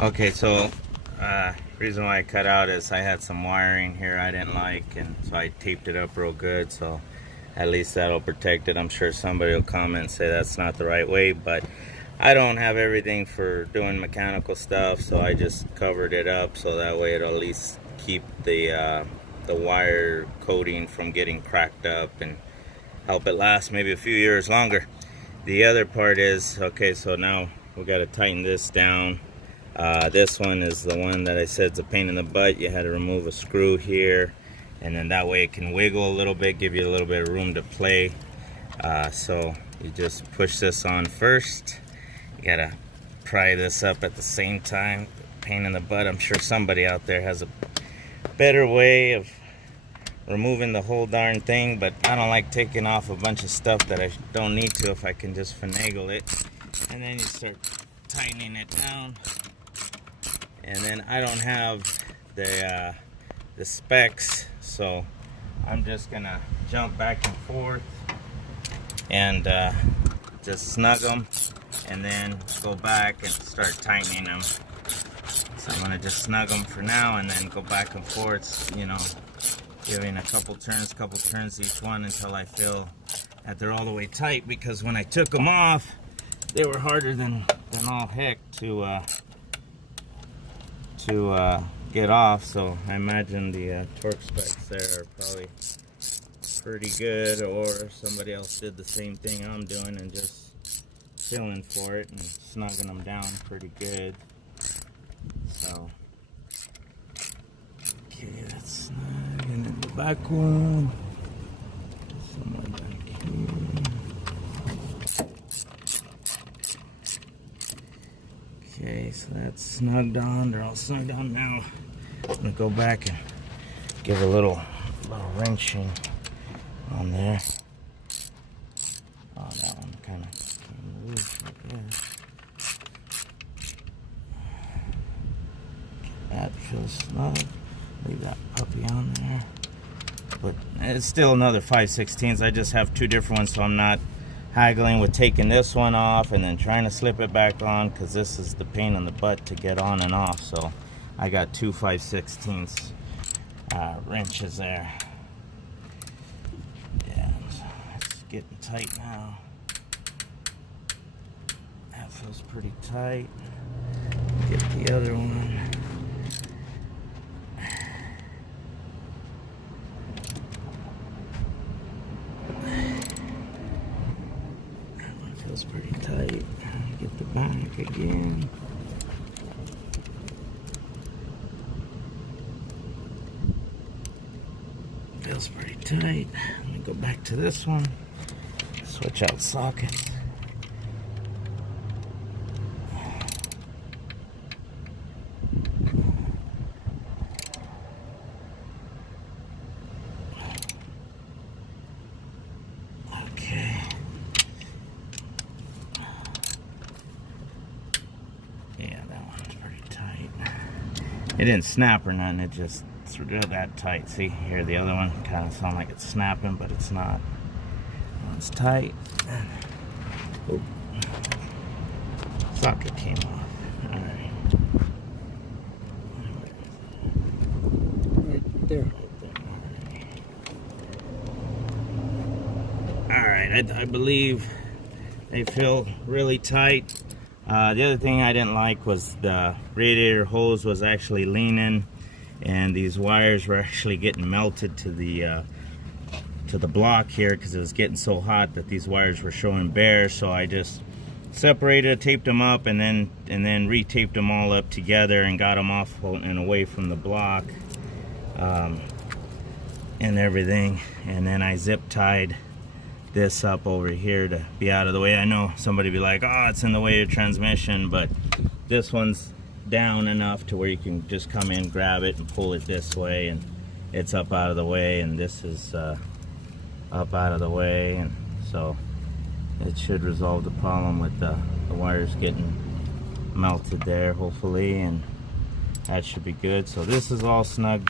Okay, so reason why I cut out is I had some wiring here I didn't like, and so I taped it up real good, so at least that'll protect it. I'm sure somebody will comment and say that's not the right way, but I don't have everything for doing mechanical stuff, so I just covered it up so that way it'll at least keep the wire coating from getting cracked up and help it last maybe a few years longer. The other part is, okay, so now we got to tighten this down. This one is the one that I said is a pain in the butt. You had to remove a screw here, and then that way it can wiggle a little bit, give you a little bit of room to play. So you just push this on first. You gotta pry this up at the same time. Pain in the butt. I'm sure somebody out there has a better way of removing the whole darn thing, but I don't like taking off a bunch of stuff that I don't need to if I can just finagle it. And then you start tightening it down. And then I don't have the specs, so I'm just gonna jump back and forth and just snug them, and then go back and start tightening them. So I'm gonna just snug them for now, and then go back and forth, you know, giving a couple turns each one until I feel that they're all the way tight. Because when I took them off, they were harder than all heck to get off. So I imagine the torque specs there are probably pretty good, or somebody else did the same thing I'm doing and just feeling for it and snugging them down pretty good. So okay, that's snug. And then the back one, somewhere back here. Okay, so that's snugged on. They're all snugged on now. I'm gonna go back and give a little wrenching on there. Oh, that one kind of loose like that. That feels snug. Leave that puppy on there. But it's still another 5/16. I just have two different ones, so I'm not haggling with taking this one off and then trying to slip it back on, because this is the pain in the butt to get on and off. So I got two 5/16 wrenches there. Yeah, so it's getting tight now. That feels pretty tight. Get the other one. Feels pretty tight. Get the back again. Feels pretty tight. Let me go back to this one. Switch out sockets. Yeah, that one's pretty tight. It didn't snap or nothing, it just threw that tight. See, here the other one kind of sounds like it's snapping, but it's not. That one's tight. Oh, socket came off. Alright. Right there. Alright, I believe they feel really tight. The other thing I didn't like was the radiator hose was actually leaning, and these wires were actually getting melted to the block here, because it was getting so hot that these wires were showing bare. So I just separated, taped them up, and then re-taped them all up together and got them off and away from the block and everything. And then I zip tied this up over here to be out of the way. I know somebody be like, oh, it's in the way of transmission, but this one's down enough to where you can just come in, grab it, and pull it this way, and it's up out of the way, and this is up out of the way, and so it should resolve the problem with the wires getting melted there, hopefully, and that should be good. So this is all snug.